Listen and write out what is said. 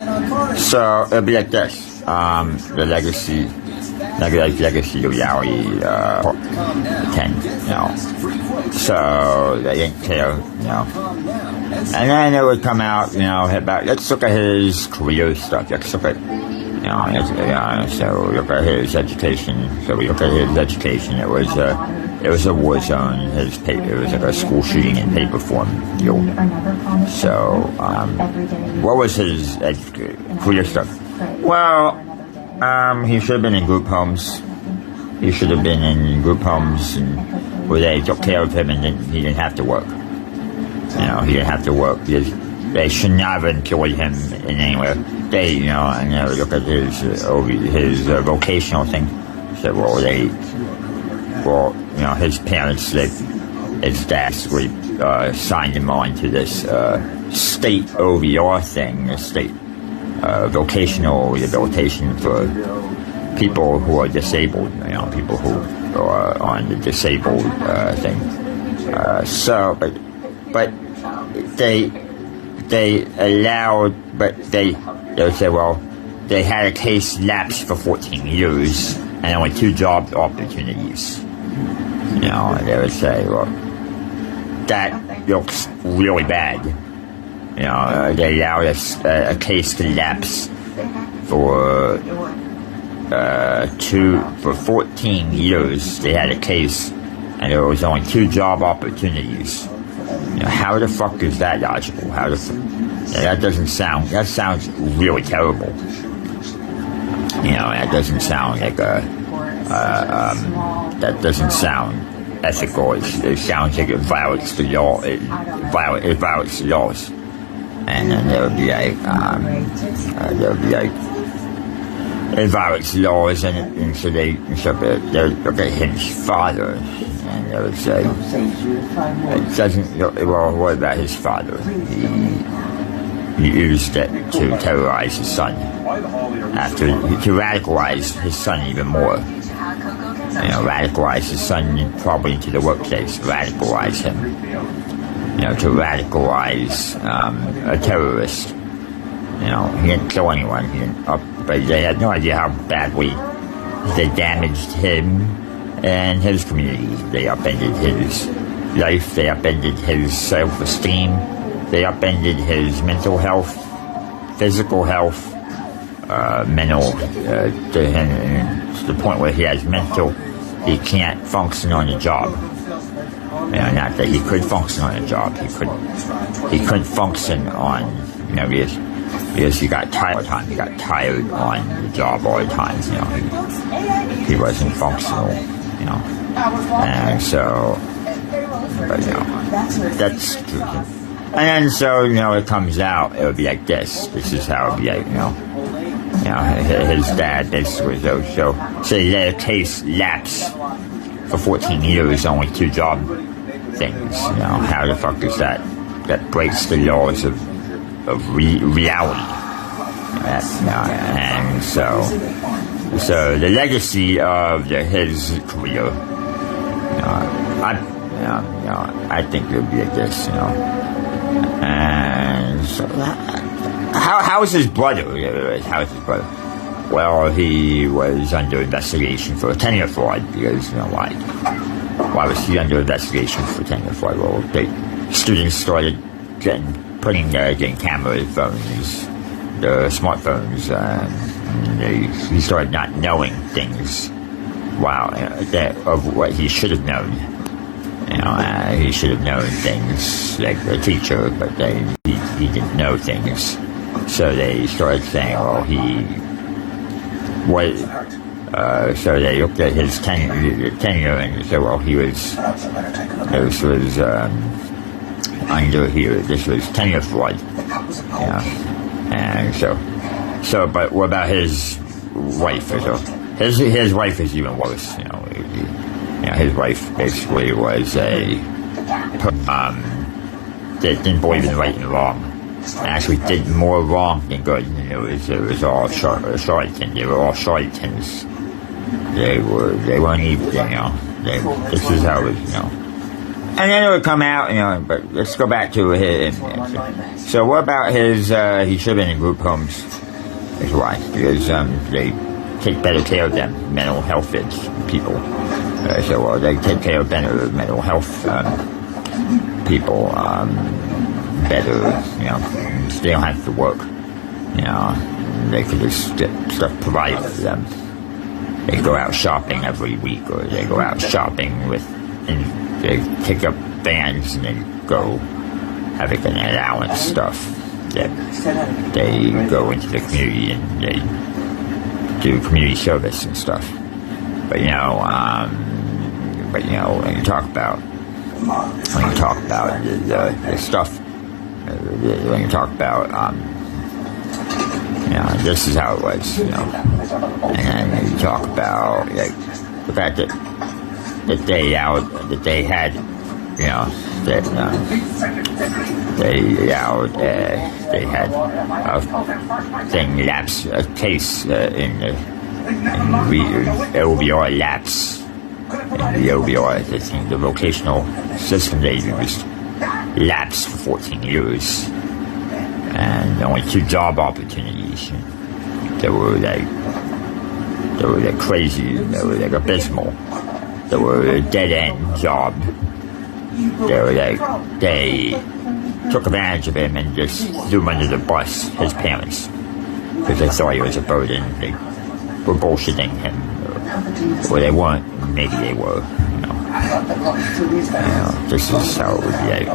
So it'll be like this. The legacy reality 10, So they didn't care. And then it would come out, about, let's look at his career stuff. Let's look at, so look at his education. So we look at his education. It was a war zone. It was like a school shooting in paper form deal. So, what was his career stuff? Well, he should have been in group homes. He should have been in group homes where they took care of him and he didn't have to work. He didn't have to work because they should not have employed him in anywhere. They, look at his vocational thing. So, his parents, his dad signed him on to this state OVR thing, the state vocational rehabilitation for people who are disabled, people who are on the disabled thing. But they allowed, they would say, well, they had a case lapse for 14 years and only 2 job opportunities. They would say, well, that looks really bad. They allowed a case to lapse for 14 years. They had a case and there was only 2 job opportunities. How the fuck is that logical? That sounds really terrible. That doesn't sound like that doesn't sound ethical. It sounds like it violates the law. It violates the laws. And then there would be it violates the laws, and so they look at his father, and they would say, it doesn't, well, what about his father? He used it to terrorize his son, to radicalize his son even more. Radicalize his son probably into the workplace, radicalize him, to radicalize a terrorist. He didn't kill anyone, but they had no idea how badly they damaged him and his community. They upended his life, they upended his self-esteem, they upended his mental health, physical health, mental, to the point where he can't function on the job. Not that he could function on a job, he couldn't function on, because he got tired all the time. He got tired on the job all the time. He wasn't functional. And so, but that's true. And then so it comes out. It would be like this. This is how it would be like. His dad basically so he let a case lapse for 14 years, only 2 job things. How the fuck is that? That breaks the laws of reality. And so the legacy of his career, I think it would be like this, And so, how is his brother? How is his brother? Well, he was under investigation for tenure fraud because why? Why was he under investigation for tenure fraud? Well, students started getting camera phones, the smartphones, he started not knowing things. Wow, of what he should have known. He should have known things like a teacher, but he didn't know things. So they started saying, well, so they looked at his tenure and said, well, this was tenure fraud. And so, but what about his wife? So his wife is even worse. His wife basically was that didn't believe in right and wrong. Actually did more wrong than good. It was all charlatans. They were all charlatans. They weren't even, this is how it was, And then it would come out, but let's go back to his. So what about his, he should have been in group homes, his wife, because they take better care of them, mental health people. They take care of better mental health people better, they don't have to work, they could just get stuff provided for them. They go out shopping every week, or they go out shopping and they pick up vans and then go have like an allowance stuff that they go into the community and they do community service and stuff. But when you talk about the stuff, when you talk about this is how it was, and then you talk about the fact that they had, that they had a thing lapse, a case in the LBR lapse. In the LBR, the vocational system they used, lapsed for 14 years, and only 2 job opportunities. They were crazy. They were abysmal. They were a dead end job. They took advantage of him and just threw him under the bus, his parents, because they thought he was a burden. They were bullshitting him, or they weren't. Maybe they were. This is how it would be.